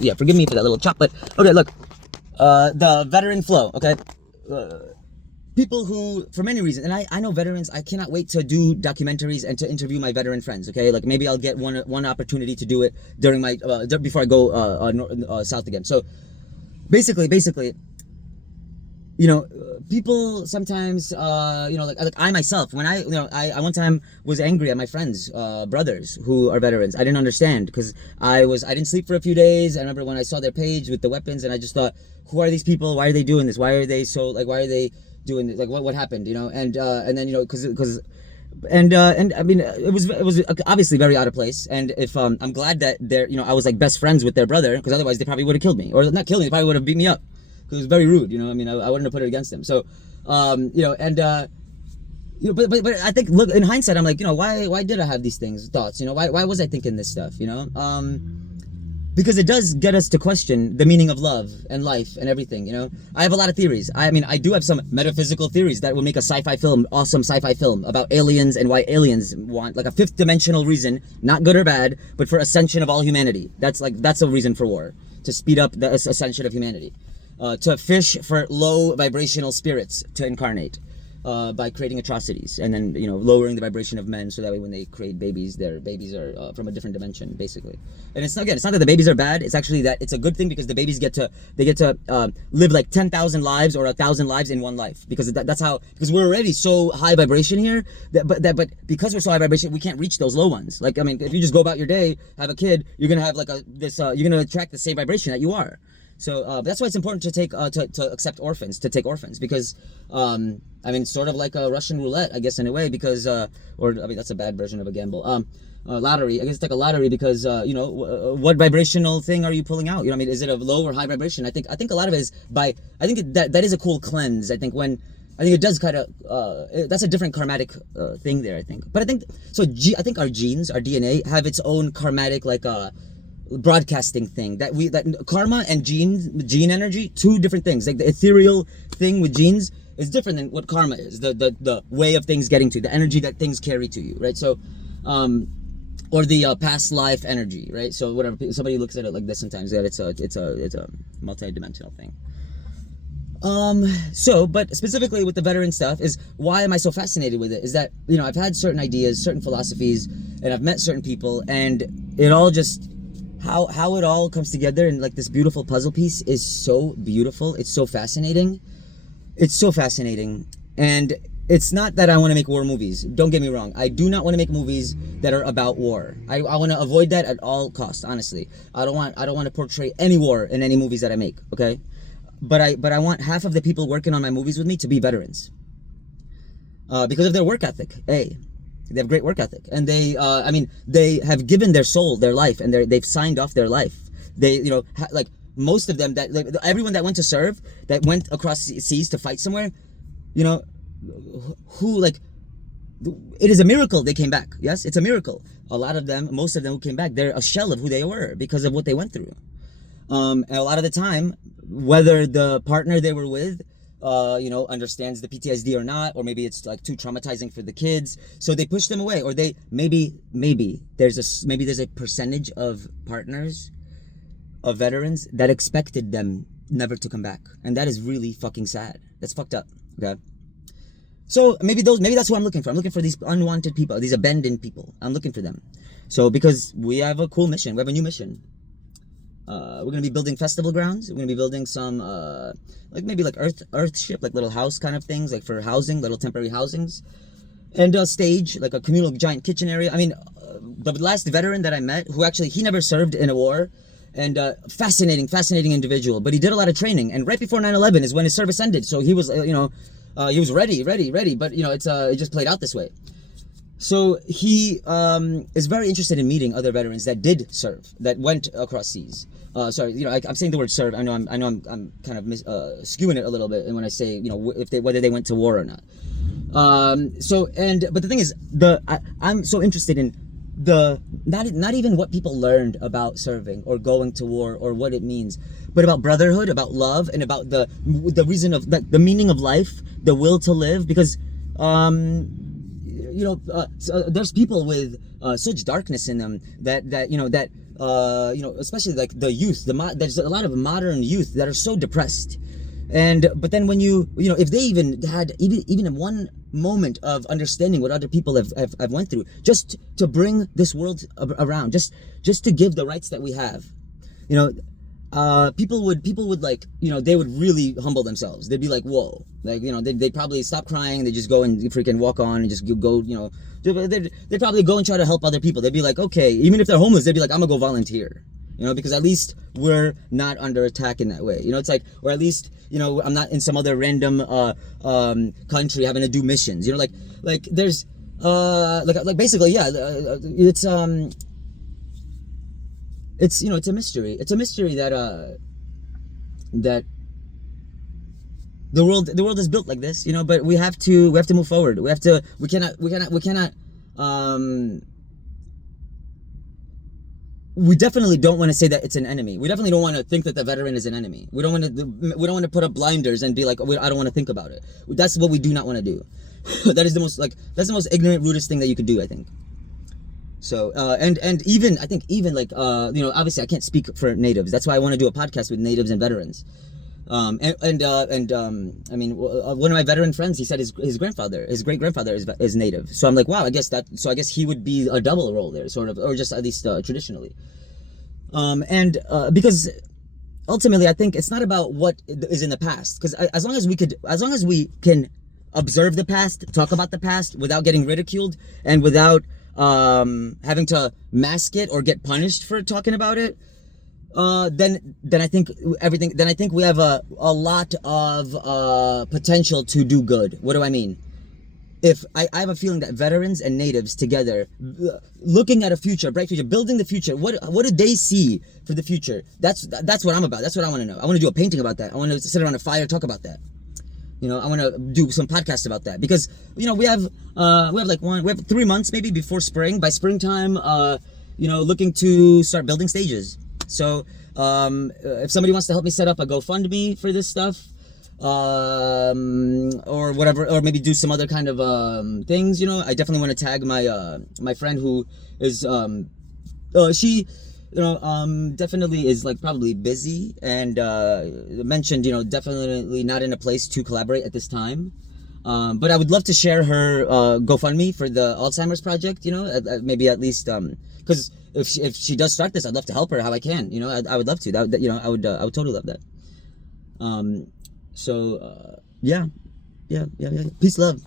Yeah, forgive me for that little chop, but okay, look, the veteran flow, okay? People who, for many reasons, and I know veterans, I cannot wait to do documentaries and to interview my veteran friends, okay? Like maybe I'll get one opportunity to do it during my, before I go south again. So basically, you know, people sometimes, you know, like I myself, when I one time was angry at my friends, brothers who are veterans. I didn't understand because I didn't sleep for a few days. I remember when I saw their page with the weapons, and I just thought, who are these people? Why are they doing this? Why are they so, like, why are they doing this? Like, what happened, you know? And then, you know, and I mean, it was obviously very out of place. And if I'm glad that they're, you know, I was like best friends with their brother, because otherwise they probably would have killed me, or not killed me, they probably would have beat me up. It was very rude, you know. I mean, I wouldn't have put it against him. So, you know, and you know, but I think, look, in hindsight, I'm like, you know, why did I have these thoughts? You know, why was I thinking this stuff? You know, because it does get us to question the meaning of love and life and everything. You know, I have a lot of theories. I mean, I do have some metaphysical theories that will make a sci-fi film, awesome sci-fi film about aliens and why aliens want like a fifth dimensional reason, not good or bad, but for ascension of all humanity. That's a reason for war, to speed up the ascension of humanity. To fish for low vibrational spirits to incarnate by creating atrocities, and then, you know, lowering the vibration of men so that way when they create babies, their babies are from a different dimension, basically. And it's not that the babies are bad. It's actually that it's a good thing, because the babies get to live like 10,000 lives or 1,000 lives in one life, because because we're already so high vibration here but because we're so high vibration, we can't reach those low ones. Like, I mean, if you just go about your day, have a kid, you're gonna have like you're gonna attract the same vibration that you are. So that's why it's important to take to accept orphans, because I mean, sort of like a Russian roulette, I guess, in a way, because or I mean, that's a bad version of a gamble. Lottery, I guess it's like a lottery, because you know, what vibrational thing are you pulling out? You know, I mean, is it a low or high vibration? I think a lot of it is I think that is a cool cleanse. I think it does kind of that's a different karmatic thing there, I think. But I think so. I think our genes, our DNA, have its own karmatic, like broadcasting thing, that karma and gene energy, two different things. Like the ethereal thing with genes is different than what karma is, the way of things getting to the energy that things carry to you, right? So or the past life energy, right? So whatever, somebody looks at it like this sometimes, that it's a multi-dimensional thing. So, but specifically with the veteran stuff, is why am I so fascinated with it, is that, you know, I've had certain ideas, certain philosophies, and I've met certain people, and it all just, how it all comes together in like this beautiful puzzle piece is so beautiful. It's so fascinating. And it's not that I want to make war movies. Don't get me wrong. I do not want to make movies that are about war. I want to avoid that at all costs, honestly. I don't want to portray any war in any movies that I make, okay? But I want half of the people working on my movies with me to be veterans. Because of their work ethic, They have great work ethic, and they, I mean, they have given their soul, their life, and they've signed off their life. They, you know, like most of them, that like, everyone that went to serve, that went across seas to fight somewhere, you know, who, like, it is a miracle they came back. Yes, it's a miracle. A lot of them, most of them who came back, they're a shell of who they were because of what they went through. And a lot of the time, whether the partner they were with, you know, understands the PTSD or not, or maybe it's like too traumatizing for the kids, so they push them away, or they maybe there's a percentage of partners, of veterans, that expected them never to come back, and that is really fucking sad. That's fucked up. Okay, so maybe that's who I'm looking for. I'm looking for these unwanted people, these abandoned people. I'm looking for them. So because we have a cool mission, we have a new mission. We're gonna be building festival grounds. We're gonna be building some like maybe like earthship, like little house kind of things, like for housing, little temporary housings, and a stage, like a communal giant kitchen area. I mean, the last veteran that I met, who actually, he never served in a war, and fascinating individual, but he did a lot of training, and right before 9/11 is when his service ended, so he was you know, he was ready, but you know, it just played out this way. So he is very interested in meeting other veterans that did serve, that went across seas. Sorry, you know, I'm saying the word serve. I know I'm kind of skewing it a little bit, and when I say, you know, whether they went to war or not. But the thing is, I'm so interested in not even what people learned about serving or going to war or what it means, but about brotherhood, about love, and about the reason of the meaning of life, the will to live, because you know, there's people with such darkness in them that you know, that especially like the youth, there's a lot of modern youth that are so depressed. But then when if they even had even one moment of understanding what other people have went through, just to bring this world around, just to give the rights that we have, people would like, they would really humble themselves. They'd be like, whoa, like, they'd probably stop crying. They just go and freaking walk on and just go, they'd probably go and try to help other people. They'd be like, okay, even if they're homeless, they'd be like, I'm gonna go volunteer, because at least we're not under attack in that way. It's like, or at least, I'm not in some other random country having to do missions. Like there's like basically, yeah, it's it's a mystery. It's a mystery that that the world is built like this, but we have to move forward. We cannot we definitely don't want to say that it's an enemy. We definitely don't want to think that the veteran is an enemy. We don't want to put up blinders and be like, I don't want to think about it. That's what we do not want to do. That's the most ignorant, rudest thing that you could do, I think. So and even I think even like obviously I can't speak for natives. That's why I want to do a podcast with natives and veterans. I mean, one of my veteran friends, he said his great grandfather is native. So I'm like, wow, I guess he would be a double role there, sort of, or just at least traditionally. Because ultimately, I think it's not about what is in the past, because as long as we can observe the past, talk about the past without getting ridiculed and without having to mask it or get punished for talking about it, then I think we have a lot of potential to do good. What do I mean? If I have a feeling that veterans and natives together, looking at a bright future, building the future, what do they see for the future? That's what I'm about. That's what I want to know. I want to do a painting about that. I want to sit around a fire, talk about that. I want to do some podcasts about that, because we have 3 months maybe before spring. By springtime, looking to start building stages. So if somebody wants to help me set up a GoFundMe for this stuff, or whatever, or maybe do some other kind of things, I definitely want to tag my friend who is she definitely is like probably busy, and mentioned definitely not in a place to collaborate at this time. But I would love to share her GoFundMe for the Alzheimer's project, maybe at least because if she does start this, I'd love to help her how I can. I would love to. I would totally love that. So yeah. Peace, love.